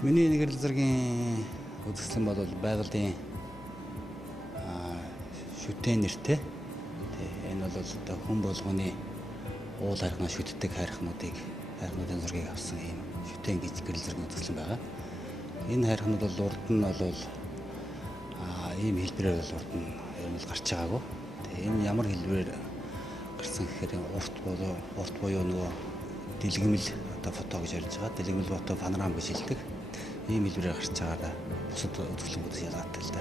Миний нэг зэргийн үзэсгэлэн бол байгалийн шүтэн нэртэй. Энэ бол одоо хүн болгоны уул харихнаа шүтдэг хайрхнуудын зургийг авсан ийм шүтэн гэж гэрэл зэргийн үзэсгэлэн байгаа. Энэ хайрхнууд бол урд нь бол ийм хэлбэрээр бол урд нь ер нь гарч байгаагүй. Тэгээ энэ ямар хэлбэрээр гарсан гэхээр урт буюу нөгөө дэлгэмэл одоо фото гэж ярьж байгаа. Дэлгэмэл фото панорам гэж хэлдэг. Ийм хэлбэрээр гарч байгаараа бусад үзэсгэлэнүүдээс ялгаатай л да.